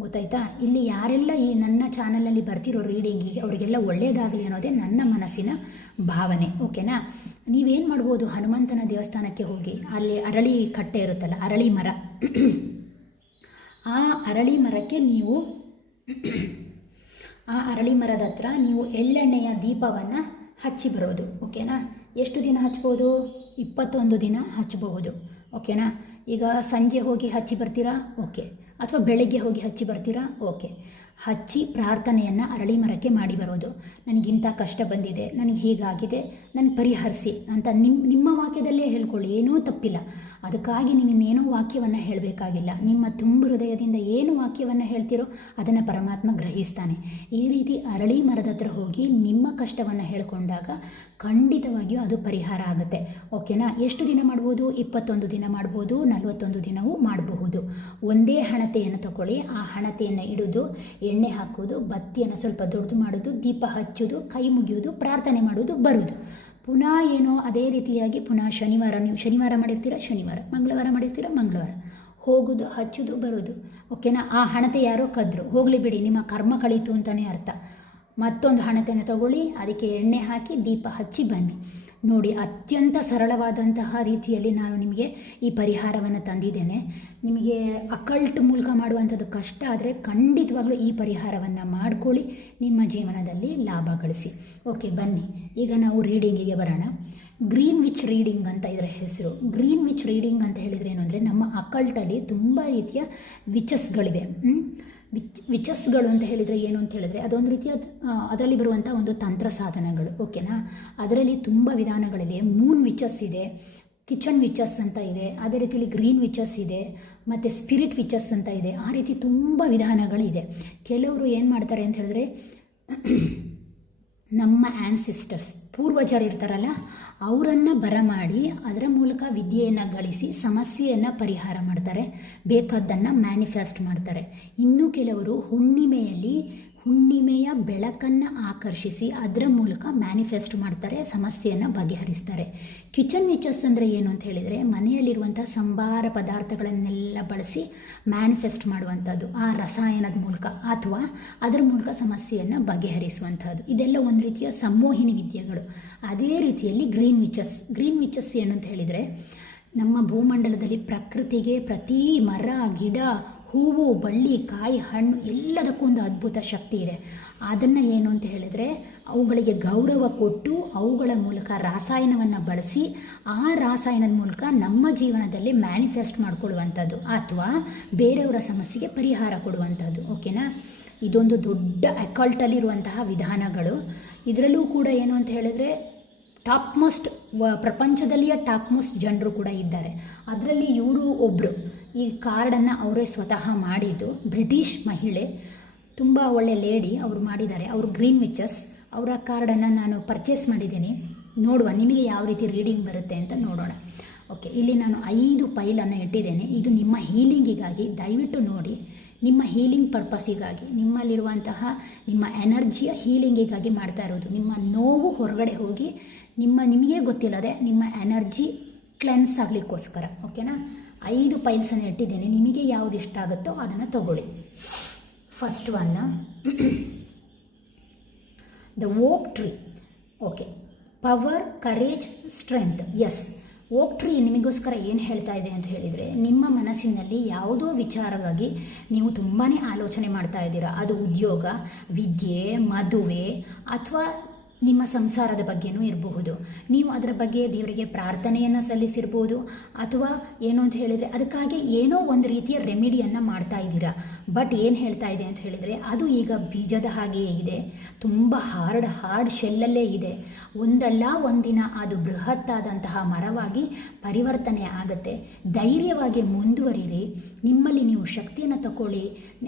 ಗೊತ್ತಾಯ್ತಾ? ಇಲ್ಲಿ ಯಾರೆಲ್ಲ ಈ ನನ್ನ ಚಾನಲಲ್ಲಿ ಬರ್ತಿರೋ ರೀಡಿಂಗಿಗೆ ಅವರಿಗೆಲ್ಲ ಒಳ್ಳೆಯದಾಗಲಿ ಅನ್ನೋದೇ ನನ್ನ ಮನಸ್ಸಿನ ಭಾವನೆ. ಓಕೆನಾ? ನೀವೇನು ಮಾಡ್ಬೋದು, ಹನುಮಂತನ ದೇವಸ್ಥಾನಕ್ಕೆ ಹೋಗಿ ಅಲ್ಲಿ ಅರಳಿ ಕಟ್ಟೆ ಇರುತ್ತಲ್ಲ, ಅರಳಿ ಮರ, ಆ ಅರಳಿ ಮರಕ್ಕೆ ನೀವು ಆ ಅರಳಿ ಮರದ ಹತ್ರ ನೀವು ಎಳ್ಳೆಣ್ಣೆಯ ದೀಪವನ್ನು ಹಚ್ಚಿ ಬರೋದು. ಓಕೆನಾ? ಎಷ್ಟು ದಿನ ಹಚ್ಬೋದು? 21 ದಿನ ಹಚ್ಚಬಹುದು. ಓಕೆನಾ? ಈಗ ಸಂಜೆ ಹೋಗಿ ಹಚ್ಚಿ ಬರ್ತೀರಾ? ಓಕೆ, ಅಥವಾ ಬೆಳಗ್ಗೆ ಹೋಗಿ ಹಚ್ಚಿ ಬರ್ತೀರಾ? ಓಕೆ, ಹಚ್ಚಿ ಪ್ರಾರ್ಥನೆಯನ್ನು ಅರಳಿ ಮರಕ್ಕೆ ಮಾಡಿ ಬರೋದು. ನನಗಿಂಥ ಕಷ್ಟ ಬಂದಿದೆ, ನನಗೆ ಹೀಗಾಗಿದೆ, ನನಗೆ ಪರಿಹರಿಸಿ ಅಂತ ನಿಮ್ಮ ವಾಕ್ಯದಲ್ಲೇ ಹೇಳ್ಕೊಳ್ಳಿ, ಏನೂ ತಪ್ಪಿಲ್ಲ. ಅದಕ್ಕಾಗಿ ನೀವಿನ್ನೇನೋ ವಾಕ್ಯವನ್ನು ಹೇಳಬೇಕಾಗಿಲ್ಲ. ನಿಮ್ಮ ತುಂಬ ಹೃದಯದಿಂದ ಏನು ವಾಕ್ಯವನ್ನು ಹೇಳ್ತೀರೋ ಅದನ್ನು ಪರಮಾತ್ಮ ಗ್ರಹಿಸ್ತಾನೆ. ಈ ರೀತಿ ಅರಳಿ ಮರದ ಹತ್ರ ಹೋಗಿ ನಿಮ್ಮ ಕಷ್ಟವನ್ನು ಹೇಳ್ಕೊಂಡಾಗ ಖಂಡಿತವಾಗಿಯೂ ಅದು ಪರಿಹಾರ ಆಗುತ್ತೆ. ಓಕೆನಾ? ಎಷ್ಟು ದಿನ ಮಾಡ್ಬೋದು? 21 ದಿನ ಮಾಡ್ಬೋದು, 41 ದಿನವೂ ಮಾಡಬಹುದು. ಒಂದೇ ಹಣತೆಯನ್ನು ತಗೊಳ್ಳಿ, ಆ ಹಣತೆಯನ್ನು ಇಡೋದು, ಎಣ್ಣೆ ಹಾಕೋದು, ಬತ್ತಿಯನ್ನು ಸ್ವಲ್ಪ ದೊಡ್ಡದು ಮಾಡೋದು, ದೀಪ ಹಚ್ಚೋದು, ಕೈ ಮುಗಿಯೋದು, ಪ್ರಾರ್ಥನೆ ಮಾಡೋದು, ಬರೋದು. ಪುನಃ ಏನೋ ಅದೇ ರೀತಿಯಾಗಿ ಪುನಃ ಶನಿವಾರ, ನೀವು ಶನಿವಾರ ಮಾಡಿರ್ತೀರ ಶನಿವಾರ, ಮಂಗಳವಾರ ಮಾಡಿರ್ತೀರ ಮಂಗಳವಾರ, ಹೋಗೋದು, ಹಚ್ಚೋದು, ಬರೋದು. ಓಕೆನಾ? ಆ ಹಣತೆ ಯಾರೋ ಕದ್ರು, ಹೋಗಲಿ ಬಿಡಿ, ನಿಮ್ಮ ಕರ್ಮ ಕಳೀತು ಅಂತಲೇ ಅರ್ಥ. ಮತ್ತೊಂದು ಹಣತೆಯನ್ನು ತಗೊಳ್ಳಿ, ಅದಕ್ಕೆ ಎಣ್ಣೆ ಹಾಕಿ ದೀಪ ಹಚ್ಚಿ ಬನ್ನಿ. ನೋಡಿ, ಅತ್ಯಂತ ಸರಳವಾದಂತಹ ರೀತಿಯಲ್ಲಿ ನಾನು ನಿಮಗೆ ಈ ಪರಿಹಾರವನ್ನು ತಂದಿದ್ದೇನೆ. ನಿಮಗೆ ಅಕಲ್ಟ್ ಮೂಲಕ ಮಾಡುವಂಥದ್ದು ಕಷ್ಟ ಆದರೆ ಖಂಡಿತವಾಗ್ಲೂ ಈ ಪರಿಹಾರವನ್ನು ಮಾಡ್ಕೊಳ್ಳಿ, ನಿಮ್ಮ ಜೀವನದಲ್ಲಿ ಲಾಭ ಗಳಿಸಿ. ಓಕೆ, ಬನ್ನಿ ಈಗ ನಾವು ರೀಡಿಂಗಿಗೆ ಬರೋಣ. ಗ್ರೀನ್ ವಿಚ್ ರೀಡಿಂಗ್ ಅಂತ ಇದರ ಹೆಸರು. ಗ್ರೀನ್ ವಿಚ್ ರೀಡಿಂಗ್ ಅಂತ ಹೇಳಿದರೆ ಏನು ಅಂದರೆ, ನಮ್ಮ ಅಕಲ್ಟಲ್ಲಿ ತುಂಬ ರೀತಿಯ ವಿಚಸ್ಗಳಿವೆ. ವಿಚಸ್ಗಳು ಅಂತ ಹೇಳಿದರೆ ಏನು ಅಂತ ಹೇಳಿದ್ರೆ, ಅದೊಂದು ರೀತಿಯ ಅದರಲ್ಲಿ ಬರುವಂಥ ಒಂದು ತಂತ್ರ ಸಾಧನಗಳು. ಓಕೆನಾ? ಅದರಲ್ಲಿ ತುಂಬ ವಿಧಾನಗಳಿದೆ. ಮೂನ್ ವಿಚಸ್ ಇದೆ, ಕಿಚನ್ ವಿಚಸ್ ಅಂತ ಇದೆ, ಅದೇ ರೀತಿಯಲ್ಲಿ ಗ್ರೀನ್ ವಿಚಸ್ ಇದೆ, ಮತ್ತು ಸ್ಪಿರಿಟ್ ವಿಚಸ್ ಅಂತ ಇದೆ. ಆ ರೀತಿ ತುಂಬ ವಿಧಾನಗಳಿದೆ. ಕೆಲವರು ಏನು ಮಾಡ್ತಾರೆ ಅಂತ ಹೇಳಿದ್ರೆ, ನಮ್ಮ ಆ್ಯನ್ಸಿಸ್ಟರ್ಸ್, ಪೂರ್ವಜರು ಇರ್ತಾರಲ್ಲ, ಅವರನ್ನು ಬರಮಾಡಿ ಅದರ ಮೂಲಕ ವಿದ್ಯೆಯನ್ನು ಗಳಿಸಿ ಸಮಸ್ಯೆಯನ್ನು ಪರಿಹಾರ ಮಾಡ್ತಾರೆ, ಬೇಕಾದ್ದನ್ನು ಮ್ಯಾನಿಫೆಸ್ಟ್ ಮಾಡ್ತಾರೆ. ಇನ್ನು ಕೆಲವರು ಹುಣ್ಣಿಮೆಯ ಬೆಳಕನ್ನು ಆಕರ್ಷಿಸಿ ಅದರ ಮೂಲಕ ಮ್ಯಾನಿಫೆಸ್ಟ್ ಮಾಡ್ತಾರೆ, ಸಮಸ್ಯೆಯನ್ನು ಬಗೆಹರಿಸ್ತಾರೆ. ಕಿಚನ್ ವಿಚಸ್ ಅಂದರೆ ಏನು ಅಂತ ಹೇಳಿದರೆ, ಮನೆಯಲ್ಲಿರುವಂಥ ಸಂಬಾರ ಪದಾರ್ಥಗಳನ್ನೆಲ್ಲ ಬಳಸಿ ಮ್ಯಾನಿಫೆಸ್ಟ್ ಮಾಡುವಂಥದ್ದು, ಆ ರಸಾಯನದ ಮೂಲಕ ಅಥವಾ ಅದರ ಮೂಲಕ ಸಮಸ್ಯೆಯನ್ನು ಬಗೆಹರಿಸುವಂಥದ್ದು. ಇದೆಲ್ಲ ಒಂದು ರೀತಿಯ ಸಂಮೋಹಿನಿ ವಿದ್ಯೆಗಳು. ಅದೇ ರೀತಿಯಲ್ಲಿ ಗ್ರೀನ್ ವಿಚಸ್ ಏನು ಅಂತ ಹೇಳಿದರೆ, ನಮ್ಮ ಭೂಮಂಡಲದಲ್ಲಿ ಪ್ರಕೃತಿಗೆ ಪ್ರತಿ ಮರ, ಗಿಡ, ಹೂವು, ಬಳ್ಳಿ, ಕಾಯಿ, ಹಣ್ಣು ಎಲ್ಲದಕ್ಕೂ ಒಂದು ಅದ್ಭುತ ಶಕ್ತಿ ಇದೆ. ಅದನ್ನು ಏನು ಅಂತ ಹೇಳಿದರೆ, ಅವುಗಳಿಗೆ ಗೌರವ ಕೊಟ್ಟು ಅವುಗಳ ಮೂಲಕ ರಾಸಾಯನವನ್ನು ಬಳಸಿ ಆ ರಾಸಾಯನದ ಮೂಲಕ ನಮ್ಮ ಜೀವನದಲ್ಲಿ ಮ್ಯಾನಿಫೆಸ್ಟ್ ಮಾಡಿಕೊಳ್ಳುವಂಥದ್ದು ಅಥವಾ ಬೇರೆಯವರ ಸಮಸ್ಯೆಗೆ ಪರಿಹಾರ ಕೊಡುವಂಥದ್ದು. ಓಕೆನಾ? ಇದೊಂದು ದೊಡ್ಡ ಅಕಲ್ಟಲ್ಲಿರುವಂತಹ ವಿಧಾನಗಳು. ಇದರಲ್ಲೂ ಕೂಡ ಏನು ಅಂತ ಹೇಳಿದರೆ, ಟಾಪ್ ಮೋಸ್ಟ್ ಪ್ರಪಂಚದಲ್ಲಿಯ ಟಾಪ್ ಮೋಸ್ಟ್ ಜನರು ಕೂಡ ಇದ್ದಾರೆ. ಅದರಲ್ಲಿ ಇವರು ಒಬ್ಬರು. ಈ ಕಾರ್ಡನ್ನು ಅವರೇ ಸ್ವತಃ ಮಾಡಿದ್ದು, ಬ್ರಿಟಿಷ್ ಮಹಿಳೆ, ತುಂಬ ಒಳ್ಳೆ ಲೇಡಿ, ಅವರು ಮಾಡಿದ್ದಾರೆ. ಅವರು ಗ್ರೀನ್ ವಿಚಸ್. ಅವರ ಕಾರ್ಡನ್ನು ನಾನು ಪರ್ಚೇಸ್ ಮಾಡಿದ್ದೀನಿ. ನೋಡುವ ನಿಮಗೆ ಯಾವ ರೀತಿ ರೀಡಿಂಗ್ ಬರುತ್ತೆ ಅಂತ ನೋಡೋಣ. ಓಕೆ, ಇಲ್ಲಿ ನಾನು 5 ಫೈಲನ್ನು ಇಟ್ಟಿದ್ದೇನೆ. ಇದು ನಿಮ್ಮ ಹೀಲಿಂಗಿಗಾಗಿ, ದಯವಿಟ್ಟು ನೋಡಿ. ನಿಮ್ಮ ಹೀಲಿಂಗ್ ಪರ್ಪಸ್ಸಿಗಾಗಿ, ನಿಮ್ಮಲ್ಲಿರುವಂತಹ ನಿಮ್ಮ ಎನರ್ಜಿಯ ಹೀಲಿಂಗಿಗಾಗಿ ಮಾಡ್ತಾ ಇರೋದು. ನಿಮ್ಮ ನೋವು ಹೊರಗಡೆ ಹೋಗಿ ನಿಮಗೆ ಗೊತ್ತಿಲ್ಲದೆ ನಿಮ್ಮ ಎನರ್ಜಿ ಕ್ಲೆನ್ಸ್ ಆಗಲಿಕ್ಕೋಸ್ಕರ. ಓಕೆನಾ? 5 ಫೈಲ್ಸನ್ನು ಇಟ್ಟಿದ್ದೇನೆ. ನಿಮಗೆ ಯಾವುದು ಇಷ್ಟ ಆಗುತ್ತೋ ಅದನ್ನು ತಗೊಳ್ಳಿ. First one, the oak tree. Okay, power, courage, strength. Yes, oak tree ನಿಮಗೋಸ್ಕರ ಏನು ಹೇಳ್ತಾ ಇದೆ ಅಂತ ಹೇಳಿದರೆ, ನಿಮ್ಮ ಮನಸ್ಸಿನಲ್ಲಿ ಯಾವುದೋ ವಿಚಾರವಾಗಿ ನೀವು ತುಂಬಾ ಆಲೋಚನೆ ಮಾಡ್ತಾ ಇದ್ದೀರಾ. ಅದು ಉದ್ಯೋಗ, ವಿದ್ಯೆ, ಮದುವೆ ಅಥವಾ ನಿಮ್ಮ ಸಂಸಾರದ ಬಗ್ಗೆನೂ ಇರಬಹುದು. ನೀವು ಅದರ ಬಗ್ಗೆ ದೇವರಿಗೆ ಪ್ರಾರ್ಥನೆಯನ್ನು ಸಲ್ಲಿಸಿರ್ಬೋದು, ಅಥವಾ ಏನು ಅಂತ ಹೇಳಿದರೆ ಅದಕ್ಕಾಗಿ ಏನೋ ಒಂದು ರೀತಿಯ ರೆಮಿಡಿಯನ್ನು ಮಾಡ್ತಾ ಇದ್ದೀರಾ. ಬಟ್ ಏನು ಹೇಳ್ತಾ ಇದೆ ಅಂತ ಹೇಳಿದರೆ, ಅದು ಈಗ ಬೀಜದ ಹಾಗೆಯೇ ಇದೆ, ತುಂಬ ಹಾರ್ಡ್ ಶೆಲ್ಲಲ್ಲೇ ಇದೆ. ಒಂದಲ್ಲ ಒಂದಿನ ಅದು ಬೃಹತ್ತಾದಂತಹ ಮರವಾಗಿ ಪರಿವರ್ತನೆ ಆಗುತ್ತೆ. ಧೈರ್ಯವಾಗಿ ಮುಂದುವರಿರಿ, ನಿಮ್ಮಲ್ಲಿ ನೀವು ಶಕ್ತಿಯನ್ನು ತಗೊಳ್ಳಿ,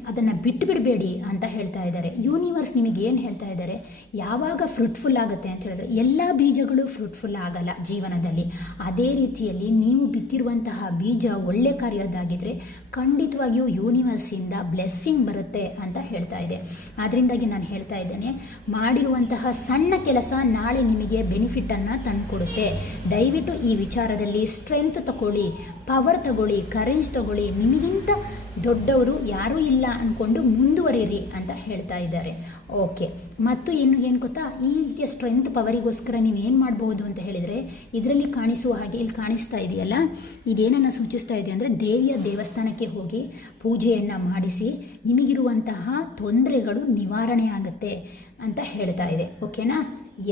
ಅದನ್ನು ಬಿಟ್ಟು ಬಿಡಬೇಡಿ ಅಂತ ಹೇಳ್ತಾ ಇದ್ದಾರೆ. ಯೂನಿವರ್ಸ್ ನಿಮಗೆ ಏನು ಹೇಳ್ತಾ ಇದ್ದಾರೆ, ಯಾವಾಗ ಫ್ರೂಟ್ಫುಲ್ ಆಗುತ್ತೆ ಅಂತ ಹೇಳಿದ್ರೆ, ಎಲ್ಲ ಬೀಜಗಳು ಫ್ರೂಟ್ಫುಲ್ ಆಗಲ್ಲ ಜೀವನದಲ್ಲಿ. ಅದೇ ರೀತಿಯಲ್ಲಿ ನೀವು ಬಿತ್ತಿರುವಂತಹ ಬೀಜ ಒಳ್ಳೆ ಕಾರ್ಯದ್ದಾಗಿದ್ದರೆ ಖಂಡಿತವಾಗಿಯೂ ಯೂನಿವರ್ಸಿಂದ ಬ್ಲೆಸ್ಸಿಂಗ್ ಬರುತ್ತೆ ಅಂತ ಹೇಳ್ತಾ ಇದೆ. ಅದರಿಂದಾಗಿ ನಾನು ಹೇಳ್ತಾ ಇದ್ದೇನೆ, ಮಾಡಿರುವಂತಹ ಸಣ್ಣ ಕೆಲಸ ನಾಳೆ ನಿಮಗೆ ಬೆನಿಫಿಟನ್ನು ತಂದುಕೊಡುತ್ತೆ. ದಯವಿಟ್ಟು ಈ ವಿಚಾರದಲ್ಲಿ ಸ್ಟ್ರೆಂತ್ ತಗೊಳ್ಳಿ, ಪವರ್ ತಗೊಳ್ಳಿ, ಕರೇಜ್ ತಗೊಳ್ಳಿ. ನಿಮಗಿಂತ ದೊಡ್ಡವರು ಯಾರೂ ಇಲ್ಲ ಅಂದ್ಕೊಂಡು ಮುಂದುವರಿಯಿರಿ ಅಂತ ಹೇಳ್ತಾ ಇದ್ದಾರೆ. ಓಕೆ, ಮತ್ತು ಏನು ಗೊತ್ತಾ, ಈ ರೀತಿಯ ಸ್ಟ್ರೆಂತ್ ಪವರಿಗೋಸ್ಕರ ನೀವು ಏನು ಮಾಡ್ಬೋದು ಅಂತ ಹೇಳಿದರೆ, ಇದರಲ್ಲಿ ಕಾಣಿಸುವ ಹಾಗೆ ಇಲ್ಲಿ ಕಾಣಿಸ್ತಾ ಇದೆಯಲ್ಲ, ಇದೇನನ್ನು ಸೂಚಿಸ್ತಾ ಇದೆ ಅಂದರೆ, ದೇವಿಯ ದೇವಸ್ಥಾನಕ್ಕೆ ಹೋಗಿ ಪೂಜೆಯನ್ನು ಮಾಡಿಸಿ ನಿಮಗಿರುವಂತಹ ತೊಂದರೆಗಳು ನಿವಾರಣೆ ಆಗುತ್ತೆ ಅಂತ ಹೇಳ್ತಾ ಇದೆ. ಓಕೆನಾ?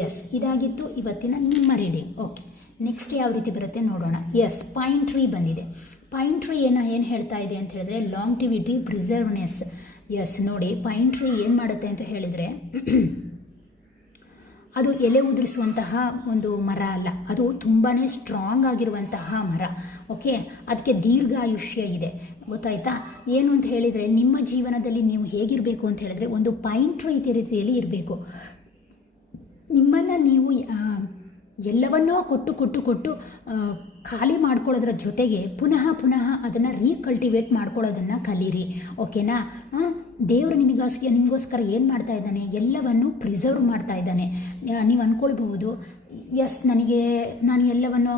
ಎಸ್, ಇದಾಗಿತ್ತು ಇವತ್ತಿನ ನಿಮ್ಮ ರೀಡಿಂಗ್. ಓಕೆ, ನೆಕ್ಸ್ಟ್ ಯಾವ ರೀತಿ ಬರುತ್ತೆ ನೋಡೋಣ. ಎಸ್, ಪೈನ್ ಟ್ರೀ ಬಂದಿದೆ. ಪೈನ್ ಟ್ರೀ ಏನು ಹೇಳ್ತಾ ಇದೆ ಅಂತ ಹೇಳಿದ್ರೆ ಲಾಂಗ್ಟಿವಿಟಿ, ಪ್ರಿಸರ್ವ್ನೆಸ್. ಎಸ್, ನೋಡಿ ಪೈನ್ ಟ್ರೀ ಏನು ಮಾಡುತ್ತೆ ಅಂತ ಹೇಳಿದರೆ ಅದು ಎಲೆ ಉದುರಿಸುವಂತಹ ಒಂದು ಮರ ಅಲ್ಲ, ಅದು ತುಂಬಾ ಸ್ಟ್ರಾಂಗ್ ಆಗಿರುವಂತಹ ಮರ. ಓಕೆ, ಅದಕ್ಕೆ ದೀರ್ಘಾಯುಷ್ಯ ಇದೆ, ಗೊತ್ತಾಯ್ತಾ? ಏನು ಅಂತ ಹೇಳಿದರೆ ನಿಮ್ಮ ಜೀವನದಲ್ಲಿ ನೀವು ಹೇಗಿರಬೇಕು ಅಂತ ಹೇಳಿದ್ರೆ ಒಂದು ಪೈನ್ ಟ್ರೀ ರೀತಿಯಲ್ಲಿ ಇರಬೇಕು. ನಿಮ್ಮನ್ನು ನೀವು ಎಲ್ಲವನ್ನೋ ಕೊಟ್ಟು ಖಾಲಿ ಮಾಡ್ಕೊಳ್ಳೋದ್ರ ಜೊತೆಗೆ ಪುನಃ ಅದನ್ನು ರೀಕಲ್ಟಿವೇಟ್ ಮಾಡ್ಕೊಳ್ಳೋದನ್ನು ಕಲೀರಿ. ಓಕೆನಾ? ದೇವರು ನಿಮಗೋಸ್ಕರ ಏನು ಮಾಡ್ತಾ ಇದ್ದಾನೆ? ಎಲ್ಲವನ್ನು ಪ್ರಿಸರ್ವ್ ಮಾಡ್ತಾ ಇದ್ದಾನೆ. ನೀವು ಅಂದ್ಕೊಳ್ಬಹುದು, ಎಸ್ ನಾನು ಎಲ್ಲವನ್ನು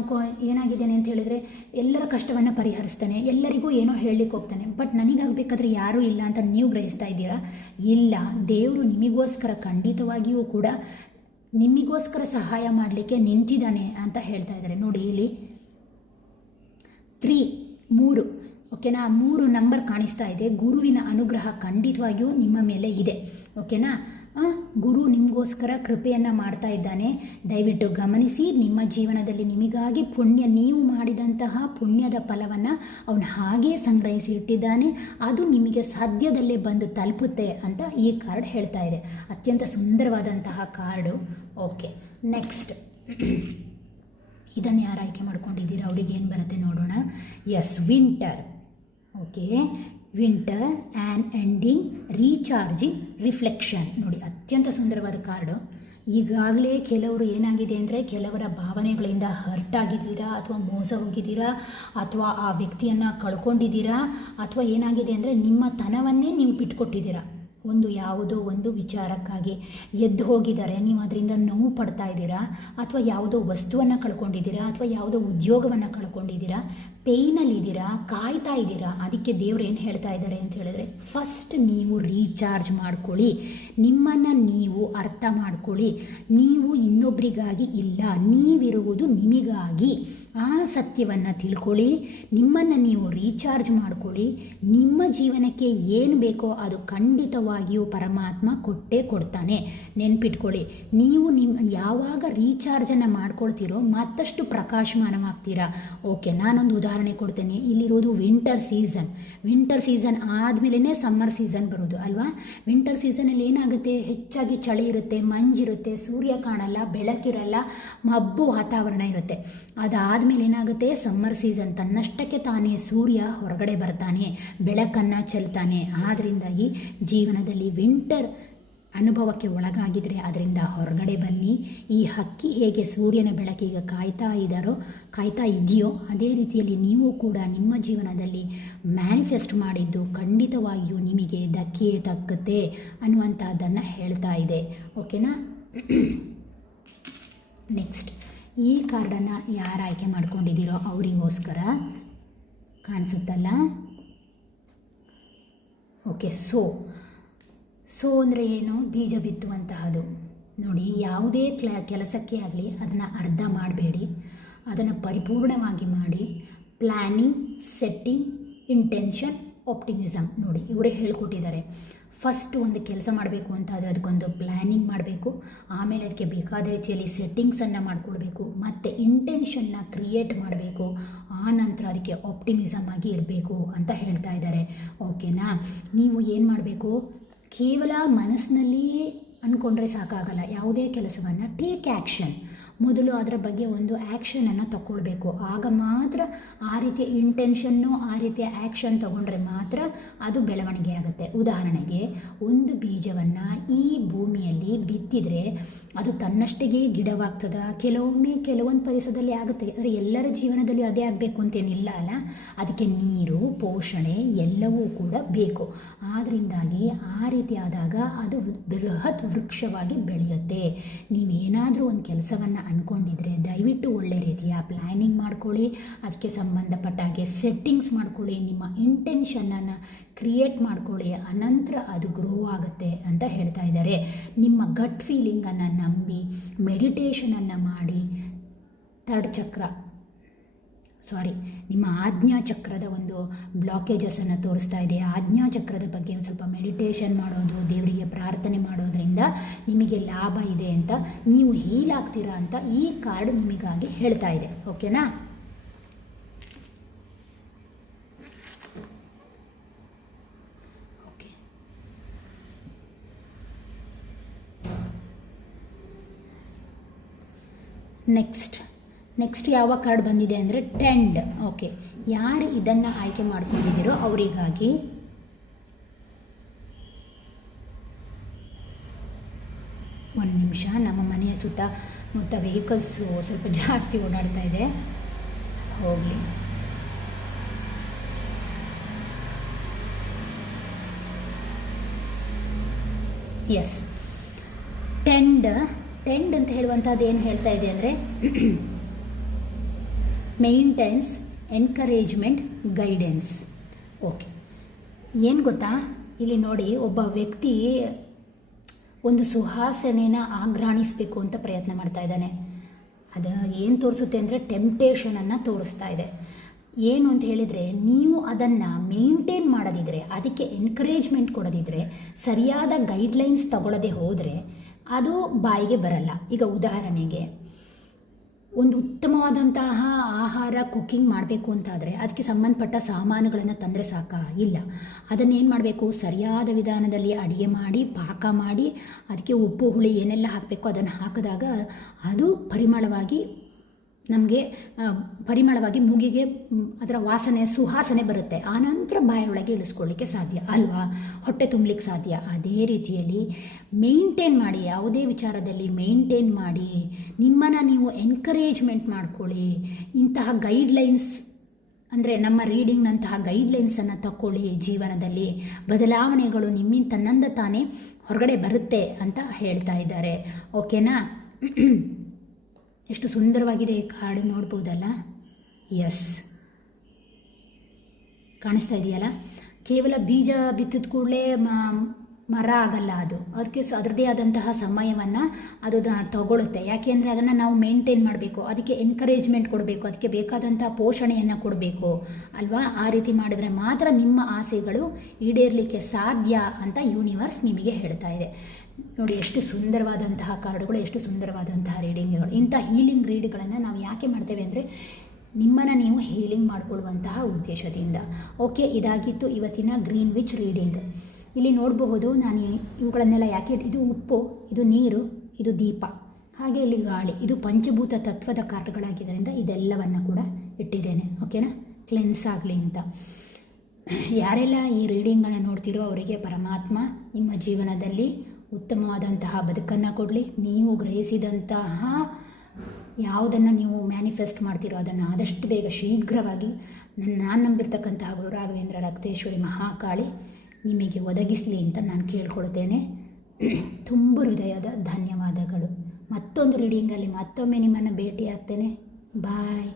ಏನಾಗಿದ್ದೇನೆ ಅಂತ ಹೇಳಿದರೆ ಎಲ್ಲರ ಕಷ್ಟವನ್ನು ಪರಿಹರಿಸ್ತಾನೆ, ಎಲ್ಲರಿಗೂ ಏನೋ ಹೇಳಲಿಕ್ಕೆ ಹೋಗ್ತಾನೆ, ಬಟ್ ನನಗಾಗಬೇಕಾದ್ರೆ ಯಾರೂ ಇಲ್ಲ ಅಂತ ನೀವು ಗ್ರಹಿಸ್ತಾ ಇದ್ದೀರಾ? ಇಲ್ಲ, ದೇವರು ನಿಮಗೋಸ್ಕರ ಖಂಡಿತವಾಗಿಯೂ ಕೂಡ ನಿಮಗೋಸ್ಕರ ಸಹಾಯ ಮಾಡಲಿಕ್ಕೆ ನಿಂತಿದ್ದಾನೆ ಅಂತ ಹೇಳ್ತಾ ಇದ್ದಾರೆ. ನೋಡಿ ಇಲ್ಲಿ 3 ಓಕೆನಾ, 3 ನಂಬರ್ ಕಾಣಿಸ್ತಾ ಇದೆ. ಗುರುವಿನ ಅನುಗ್ರಹ ಖಂಡಿತವಾಗಿಯೂ ನಿಮ್ಮ ಮೇಲೆ ಇದೆ. ಓಕೆನಾ? ಗುರು ನಿಮಗೋಸ್ಕರ ಕೃಪೆಯನ್ನು ಮಾಡ್ತಾ ಇದ್ದಾನೆ. ದಯವಿಟ್ಟು ಗಮನಿಸಿ, ನಿಮ್ಮ ಜೀವನದಲ್ಲಿ ನಿಮಗಾಗಿ ನೀವು ಮಾಡಿದಂತಹ ಪುಣ್ಯದ ಫಲವನ್ನು ಅವನು ಹಾಗೇ ಸಂಗ್ರಹಿಸಿ ಇಟ್ಟಿದ್ದಾನೆ. ಅದು ನಿಮಗೆ ಸಾಧ್ಯದಲ್ಲೇ ಬಂದು ತಲುಪುತ್ತೆ ಅಂತ ಈ ಕಾರ್ಡ್ ಹೇಳ್ತಾ ಇದೆ. ಅತ್ಯಂತ ಸುಂದರವಾದಂತಹ ಕಾರ್ಡು. ಓಕೆ, ನೆಕ್ಸ್ಟ್ ಇದನ್ನು ಯಾರು ಆಯ್ಕೆ ಮಾಡ್ಕೊಂಡಿದ್ದೀರಾ? ಅವ್ರಿಗೆ ಏನು ಬರುತ್ತೆ ನೋಡೋಣ. Yes, winter. Okay, winter and ending, recharging, reflection. ನೋಡಿ, ಅತ್ಯಂತ ಸುಂದರವಾದ ಕಾರ್ಡು. ಈಗಾಗಲೇ ಕೆಲವರು ಏನಾಗಿದೆ ಅಂದರೆ ಕೆಲವರ ಭಾವನೆಗಳಿಂದ ಹರ್ಟ್ ಆಗಿದ್ದೀರಾ, ಅಥವಾ ಮೋಸ ಹೋಗಿದ್ದೀರಾ, ಅಥವಾ ಆ ವ್ಯಕ್ತಿಯನ್ನು ಕಳ್ಕೊಂಡಿದ್ದೀರಾ, ಅಥವಾ ಏನಾಗಿದೆ ಅಂದರೆ ನಿಮ್ಮ ತನವನ್ನೇ ನೀವು ಬಿಟ್ಕೊಟ್ಟಿದ್ದೀರಾ. ಯಾವುದೋ ಒಂದು ವಿಚಾರಕ್ಕಾಗಿ ಎದ್ದು ಹೋಗಿದ್ದಾರೆ, ನೀವು ಅದರಿಂದ ನೋವು ಪಡ್ತಾ ಇದ್ದೀರಾ, ಅಥವಾ ಯಾವುದೋ ವಸ್ತುವನ್ನು ಕಳ್ಕೊಂಡಿದ್ದೀರಾ, ಅಥವಾ ಯಾವುದೋ ಉದ್ಯೋಗವನ್ನು ಕಳ್ಕೊಂಡಿದ್ದೀರಾ, ಪೇಯ್ನಲ್ಲಿದ್ದೀರಾ, ಕಾಯ್ತಾ ಇದ್ದೀರಾ. ಅದಕ್ಕೆ ದೇವ್ರು ಏನು ಹೇಳ್ತಾ ಇದ್ದಾರೆ ಅಂತ ಹೇಳಿದ್ರೆ, ಫಸ್ಟ್ ನೀವು ರೀಚಾರ್ಜ್ ಮಾಡ್ಕೊಳ್ಳಿ, ನಿಮ್ಮನ್ನು ನೀವು ಅರ್ಥ ಮಾಡ್ಕೊಳ್ಳಿ. ನೀವು ಇನ್ನೊಬ್ಬರಿಗಾಗಿ ಇಲ್ಲ, ನೀವಿರುವುದು ನಿಮಗಾಗಿ. ಆ ಸತ್ಯವನ್ನು ತಿಳ್ಕೊಳ್ಳಿ, ನಿಮ್ಮನ್ನು ನೀವು ರೀಚಾರ್ಜ್ ಮಾಡ್ಕೊಳ್ಳಿ. ನಿಮ್ಮ ಜೀವನಕ್ಕೆ ಏನು ಬೇಕೋ ಅದು ಖಂಡಿತವಾಗಿಯೂ ಪರಮಾತ್ಮ ಕೊಟ್ಟೇ ಕೊಡ್ತಾನೆ. ನೆನ್ಪಿಟ್ಕೊಳ್ಳಿ, ನೀವು ಯಾವಾಗ ರೀಚಾರ್ಜನ್ನು ಮಾಡ್ಕೊಳ್ತೀರೋ ಮತ್ತಷ್ಟು ಪ್ರಕಾಶಮಾನವಾಗ್ತೀರಾ. ಓಕೆ, ನಾನೊಂದು ಉದಾಹರಣೆ ಕೊಡ್ತೇನೆ. ಇಲ್ಲಿರೋದು ವಿಂಟರ್ ಸೀಸನ್ ಆದಮೇಲೆ ಸಮ್ಮರ್ ಸೀಸನ್ ಬರೋದು ಅಲ್ವಾ? ವಿಂಟರ್ ಸೀಸನಲ್ಲಿ ಏನಾಗುತ್ತೆ? ಹೆಚ್ಚಾಗಿ ಚಳಿ ಇರುತ್ತೆ, ಮಂಜಿರುತ್ತೆ, ಸೂರ್ಯ ಕಾಣಲ್ಲ, ಬೆಳಕಿರಲ್ಲ, ಮಬ್ಬು ವಾತಾವರಣ ಇರುತ್ತೆ. ಅದಾದಮೇಲೆ ಏನಾಗುತ್ತೆ? ಸಮ್ಮರ್ ಸೀಸನ್, ತನ್ನಷ್ಟಕ್ಕೆ ತಾನೇ ಸೂರ್ಯ ಹೊರಗಡೆ ಬರ್ತಾನೆ, ಬೆಳಕನ್ನು ಚೆಲ್ತಾನೆ. ಆದ್ದರಿಂದಾಗಿ ಜೀವನದಲ್ಲಿ ವಿಂಟರ್ ಅನುಭವಕ್ಕೆ ಒಳಗಾಗಿದ್ರೆ ಅದರಿಂದ ಹೊರಗಡೆ ಬನ್ನಿ. ಈ ಹಕ್ಕಿ ಹೇಗೆ ಸೂರ್ಯನ ಬೆಳಕಿಗೆ ಕಾಯ್ತಾ ಇದೆಯೋ ಅದೇ ರೀತಿಯಲ್ಲಿ ನೀವು ಕೂಡ ನಿಮ್ಮ ಜೀವನದಲ್ಲಿ ಮ್ಯಾನಿಫೆಸ್ಟ್ ಮಾಡಿದ್ದು ಖಂಡಿತವಾಗಿಯೂ ನಿಮಗೆ ಧಕ್ಕಿಯೇ ತಕ್ಕತ್ತೆ ಅನ್ನುವಂಥದ್ದನ್ನು ಹೇಳ್ತಾ ಇದೆ. ಓಕೆನಾ? ನೆಕ್ಸ್ಟ್, ಈ ಕಾರ್ಡನ್ನು ಯಾರು ಆಯ್ಕೆ ಮಾಡ್ಕೊಂಡಿದ್ದೀರೋ ಅವರಿಗೋಸ್ಕರ ಕಾಣಿಸುತ್ತಲ್ಲ. ಓಕೆ, ಸೋ ಅಂದರೆ ಏನು? ಬೀಜ ಬಿತ್ತುವಂತಹದ್ದು. ನೋಡಿ, ಯಾವುದೇ ಕೆಲಸಕ್ಕೆ ಆಗಲಿ ಅದನ್ನು ಅರ್ಧ ಮಾಡಬೇಡಿ, ಅದನ್ನು ಪರಿಪೂರ್ಣವಾಗಿ ಮಾಡಿ. Planning, setting, intention, optimism. ನೋಡಿ, ಇವರೇ ಹೇಳ್ಕೊಟ್ಟಿದ್ದಾರೆ. ಫಸ್ಟ್ ಒಂದು ಕೆಲಸ ಮಾಡಬೇಕು ಅಂತ ಆದರೆ ಅದಕ್ಕೊಂದು ಪ್ಲ್ಯಾನಿಂಗ್ ಮಾಡಬೇಕು, ಆಮೇಲೆ ಅದಕ್ಕೆ ಬೇಕಾದ ರೀತಿಯಲ್ಲಿ ಸೆಟ್ಟಿಂಗ್ಸನ್ನು ಮಾಡಿಕೊಡ್ಬೇಕು, ಮತ್ತು ಇಂಟೆನ್ಷನ್ನ ಕ್ರಿಯೇಟ್ ಮಾಡಬೇಕು, ಆ ನಂತರ ಅದಕ್ಕೆ ಆಪ್ಟಿಮಿಸಮ್ ಆಗಿ ಇರಬೇಕು ಅಂತ ಹೇಳ್ತಾ ಇದ್ದಾರೆ. ಓಕೆನಾ? ನೀವು ಏನು ಮಾಡಬೇಕು? ಕೇವಲ ಮನಸ್ಸಿನಲ್ಲಿ ಅಂದ್ಕೊಂಡ್ರೆ ಸಾಕಾಗಲ್ಲ. ಯಾವುದೇ ಕೆಲಸವನ್ನು ಟೇಕ್ ಆ್ಯಕ್ಷನ್, ಮೊದಲು ಅದರ ಬಗ್ಗೆ ಒಂದು ಆ್ಯಕ್ಷನನ್ನು ತಗೊಳ್ಬೇಕು. ಆಗ ಮಾತ್ರ ಆ ರೀತಿಯ ಇಂಟೆನ್ಷನ್ನು, ಆ ರೀತಿಯ ಆ್ಯಕ್ಷನ್ ತಗೊಂಡ್ರೆ ಮಾತ್ರ ಅದು ಬೆಳವಣಿಗೆ ಆಗುತ್ತೆ. ಉದಾಹರಣೆಗೆ, ಒಂದು ಬೀಜವನ್ನು ಈ ಭೂಮಿಯಲ್ಲಿ ಬಿತ್ತಿದರೆ ಅದು ತನ್ನಷ್ಟಿಗೆ ಗಿಡವಾಗ್ತದ? ಕೆಲವೊಂದು ಪರಿಸರದಲ್ಲಿ ಆಗುತ್ತೆ, ಆದರೆ ಎಲ್ಲರ ಜೀವನದಲ್ಲಿ ಅದೇ ಆಗಬೇಕು ಅಂತೇನಿಲ್ಲ ಅಲ್ಲ. ಅದಕ್ಕೆ ನೀರು, ಪೋಷಣೆ ಎಲ್ಲವೂ ಕೂಡ ಬೇಕು. ಆದ್ದರಿಂದಾಗಿ ಆ ರೀತಿ ಆದಾಗ ಅದು ಬೃಹತ್ ವೃಕ್ಷವಾಗಿ ಬೆಳೆಯುತ್ತೆ. ನೀವೇನಾದರೂ ಒಂದು ಕೆಲಸವನ್ನು ಅಂದ್ಕೊಂಡಿದ್ರೆ ದಯವಿಟ್ಟು ಒಳ್ಳೆ ರೀತಿಯ ಪ್ಲ್ಯಾನಿಂಗ್ ಮಾಡ್ಕೊಳ್ಳಿ, ಅದಕ್ಕೆ ಸಂಬಂಧಪಟ್ಟ ಹಾಗೆ ಸೆಟ್ಟಿಂಗ್ಸ್ ಮಾಡ್ಕೊಳ್ಳಿ, ನಿಮ್ಮ ಇಂಟೆನ್ಷನನ್ನು ಕ್ರಿಯೇಟ್ ಮಾಡ್ಕೊಳ್ಳಿ, ಅನಂತರ ಅದು ಗ್ರೋ ಆಗುತ್ತೆ ಅಂತ ಹೇಳ್ತಾ ಇದ್ದಾರೆ. ನಿಮ್ಮ ಗಟ್ ಫೀಲಿಂಗನ್ನು ನಂಬಿ ಮೆಡಿಟೇಷನನ್ನು ಮಾಡಿ, ನಿಮ್ಮ ಆಜ್ಞಾಚಕ್ರದ ಒಂದು ಬ್ಲಾಕೇಜಸನ್ನು ತೋರಿಸ್ತಾ ಇದೆ. ಆಜ್ಞಾಚಕ್ರದ ಬಗ್ಗೆ ಒಂದು ಸ್ವಲ್ಪ ಮೆಡಿಟೇಷನ್ ಮಾಡೋದು, ದೇವರಿಗೆ ಪ್ರಾರ್ಥನೆ ಮಾಡೋದ್ರಿಂದ ನಿಮಗೆ ಲಾಭ ಇದೆ ಅಂತ, ನೀವು ಹೀಲ್ ಆಗ್ತೀರಾ ಅಂತ ಈ ಕಾರ್ಡ್ ನಿಮಗಾಗಿ ಹೇಳ್ತಾ ಇದೆ. ಓಕೆನಾ? ನೆಕ್ಸ್ಟ್ ಯಾವ ಕಾರ್ಡ್ ಬಂದಿದೆ ಅಂದರೆ ಟೆಂಡ್. ಓಕೆ, ಯಾರು ಇದನ್ನು ಆಯ್ಕೆ ಮಾಡ್ಕೊಂಡಿದ್ದೀರೋ ಅವರಿಗಾಗಿ ಒಂದು ನಿಮಿಷ. ನಮ್ಮ ಮನೆಯ ಸುತ್ತಮುತ್ತ ವೆಹಿಕಲ್ಸು ಸ್ವಲ್ಪ ಜಾಸ್ತಿ ಓಡಾಡ್ತಾ ಇದೆ, ಹೋಗಲಿ. ಎಸ್, ಟೆಂಡ್ ಅಂತ ಹೇಳುವಂಥದ್ದು ಏನು ಹೇಳ್ತಾ ಇದೆ ಅಂದರೆ ಮೇಂಟೈನ್ಸ್, ಎನ್ಕರೇಜ್ಮೆಂಟ್, ಗೈಡೆನ್ಸ್. ಓಕೆ, ಏನು ಗೊತ್ತಾ, ಇಲ್ಲಿ ನೋಡಿ, ಒಬ್ಬ ವ್ಯಕ್ತಿ ಒಂದು ಸುವಾಸನೆನ ಆಘ್ರಾಣಿಸಬೇಕು ಅಂತ ಪ್ರಯತ್ನ ಮಾಡ್ತಾ ಇದ್ದಾನೆ. ಅದು ಏನು ತೋರಿಸುತ್ತೆ ಅಂದರೆ ಟೆಂಪ್ಟೇಷನನ್ನು ತೋರಿಸ್ತಾ ಇದೆ. ಏನು ಅಂತ ಹೇಳಿದರೆ, ನೀವು ಅದನ್ನು ಮೇಂಟೈನ್ ಮಾಡೋದಿದ್ರೆ, ಅದಕ್ಕೆ ಎನ್ಕರೇಜ್ಮೆಂಟ್ ಕೊಡೋದಿದ್ರೆ, ಸರಿಯಾದ ಗೈಡ್ಲೈನ್ಸ್ ತಗೊಳ್ಳದೆ ಹೋದರೆ ಅದು ಬಾಯಿಗೆ ಬರಲ್ಲ. ಈಗ ಉದಾಹರಣೆಗೆ, ಒಂದು ಉತ್ತಮವಾದಂತಹ ಆಹಾರ ಕುಕ್ಕಿಂಗ್ ಮಾಡಬೇಕು ಅಂತಾದರೆ ಅದಕ್ಕೆ ಸಂಬಂಧಪಟ್ಟ ಸಾಮಾನುಗಳನ್ನು ತಂದರೆ ಸಾಕಾ? ಇಲ್ಲ. ಅದನ್ನೇನು ಮಾಡಬೇಕು, ಸರಿಯಾದ ವಿಧಾನದಲ್ಲಿ ಅಡುಗೆ ಮಾಡಿ, ಪಾಕ ಮಾಡಿ, ಅದಕ್ಕೆ ಉಪ್ಪು ಹುಳಿ ಏನೆಲ್ಲ ಹಾಕಬೇಕು ಅದನ್ನು ಹಾಕಿದಾಗ ಅದು ಪರಿಮಳವಾಗಿ ಮೂಗಿಗೆ ಅದರ ವಾಸನೆ, ಸುವಾಸನೆ ಬರುತ್ತೆ. ಆನಂತರ ಬಾಯೊಳಗೆ ಇಳಿಸ್ಕೊಳ್ಳಿಕ್ಕೆ ಸಾಧ್ಯ ಅಲ್ವಾ, ಹೊಟ್ಟೆ ತುಂಬಲಿಕ್ಕೆ ಸಾಧ್ಯ. ಅದೇ ರೀತಿಯಲ್ಲಿ ಮೇಂಟೈನ್ ಮಾಡಿ, ಯಾವುದೇ ವಿಚಾರದಲ್ಲಿ ಮೇಂಟೈನ್ ಮಾಡಿ, ನಿಮ್ಮನ್ನು ನೀವು ಎನ್ಕರೇಜ್ಮೆಂಟ್ ಮಾಡ್ಕೊಳ್ಳಿ. ಇಂತಹ ಗೈಡ್ಲೈನ್ಸ್ ಅಂದರೆ ನಮ್ಮ ರೀಡಿಂಗ್ನಂತಹ ಗೈಡ್ಲೈನ್ಸನ್ನು ತಗೊಳ್ಳಿ. ಜೀವನದಲ್ಲಿ ಬದಲಾವಣೆಗಳು ನಿಮ್ಮಿಂದ ತನ್ನಂದ ತಾನೇ ಹೊರಗಡೆ ಬರುತ್ತೆ ಅಂತ ಹೇಳ್ತಾ ಇದ್ದಾರೆ. ಓಕೆನಾ? ಎಷ್ಟು ಸುಂದರವಾಗಿದೆ ಈ ಕಾರ್ಡ್, ನೋಡ್ಬೋದಲ್ಲ? ಎಸ್, ಕಾಣಿಸ್ತಾ ಇದೆಯಲ್ಲ? ಕೇವಲ ಬೀಜ ಬಿತ್ತಿದ ಕೂಡಲೇ ಮರ ಆಗಲ್ಲ. ಅದಕ್ಕೆ ಅದರದ್ದೇ ಆದಂತಹ ಸಮಯವನ್ನು ಅದು ತಗೊಳುತ್ತೆ. ಯಾಕೆಂದರೆ ಅದನ್ನು ನಾವು ಮೇಂಟೈನ್ ಮಾಡಬೇಕು, ಅದಕ್ಕೆ ಎನ್ಕರೇಜ್ಮೆಂಟ್ ಕೊಡಬೇಕು, ಅದಕ್ಕೆ ಬೇಕಾದಂತಹ ಪೋಷಣೆಯನ್ನು ಕೊಡಬೇಕು ಅಲ್ವಾ? ಆ ರೀತಿ ಮಾಡಿದ್ರೆ ಮಾತ್ರ ನಿಮ್ಮ ಆಸೆಗಳು ಈಡೇರಲಿಕ್ಕೆ ಸಾಧ್ಯ ಅಂತ ಯೂನಿವರ್ಸ್ ನಿಮಗೆ ಹೇಳ್ತಾ ಇದೆ. ನೋಡಿ, ಎಷ್ಟು ಸುಂದರವಾದಂತಹ ಕಾರ್ಡುಗಳು, ಎಷ್ಟು ಸುಂದರವಾದಂತಹ ರೀಡಿಂಗ್ಗಳು. ಇಂಥ ಹೀಲಿಂಗ್ ರೀಡ್ಗಳನ್ನು ನಾವು ಯಾಕೆ ಮಾಡ್ತೇವೆ ಅಂದರೆ ನಿಮ್ಮನ್ನು ನೀವು ಹೀಲಿಂಗ್ ಮಾಡಿಕೊಳ್ಳುವಂತಹ ಉದ್ದೇಶದಿಂದ. ಓಕೆ, ಇದಾಗಿತ್ತು ಇವತ್ತಿನ ಗ್ರೀನ್ ವಿಚ್ ರೀಡಿಂಗ್. ಇಲ್ಲಿ ನೋಡಬಹುದು ನಾನು ಇವುಗಳನ್ನೆಲ್ಲ ಯಾಕೆ, ಇದು ಉಪ್ಪು, ಇದು ನೀರು, ಇದು ದೀಪ, ಹಾಗೆ ಇಲ್ಲಿ ಗಾಳಿ, ಇದು ಪಂಚಭೂತ ತತ್ವದ ಕಾರ್ಡ್ಗಳಾಗಿದ್ದರಿಂದ ಇದೆಲ್ಲವನ್ನು ಕೂಡ ಇಟ್ಟಿದ್ದೇನೆ. ಓಕೆನಾ? ಕ್ಲೆನ್ಸ್ ಆಗಲಿ ಅಂತ. ಯಾರೆಲ್ಲ ಈ ರೀಡಿಂಗನ್ನು ನೋಡ್ತಿರೋ ಅವರಿಗೆ ಪರಮಾತ್ಮ ನಿಮ್ಮ ಜೀವನದಲ್ಲಿ ಉತ್ತಮವಾದಂತಹ ಬದುಕನ್ನು ಕೊಡಲಿ. ನೀವು ಗ್ರಹಿಸಿದಂತಹ ಯಾವುದನ್ನು ನೀವು ಮ್ಯಾನಿಫೆಸ್ಟ್ ಮಾಡ್ತಿರೋ ಅದನ್ನು ಆದಷ್ಟು ಬೇಗ ಶೀಘ್ರವಾಗಿ ನಾನು ನಂಬಿರ್ತಕ್ಕಂತಹ ಗುರು ರಾಘವೇಂದ್ರ ರಕ್ತೇಶ್ವರಿ ಮಹಾಕಾಳಿ ನಿಮಗೆ ಒದಗಿಸಲಿ ಅಂತ ನಾನು ಕೇಳ್ಕೊಳ್ತೇನೆ. ತುಂಬ ಹೃದಯದ ಧನ್ಯವಾದಗಳು. ಮತ್ತೊಂದು ರೀಡಿಂಗಲ್ಲಿ ಮತ್ತೊಮ್ಮೆ ನಿಮ್ಮನ್ನು ಭೇಟಿ ಆಗ್ತೇನೆ. ಬಾಯ್.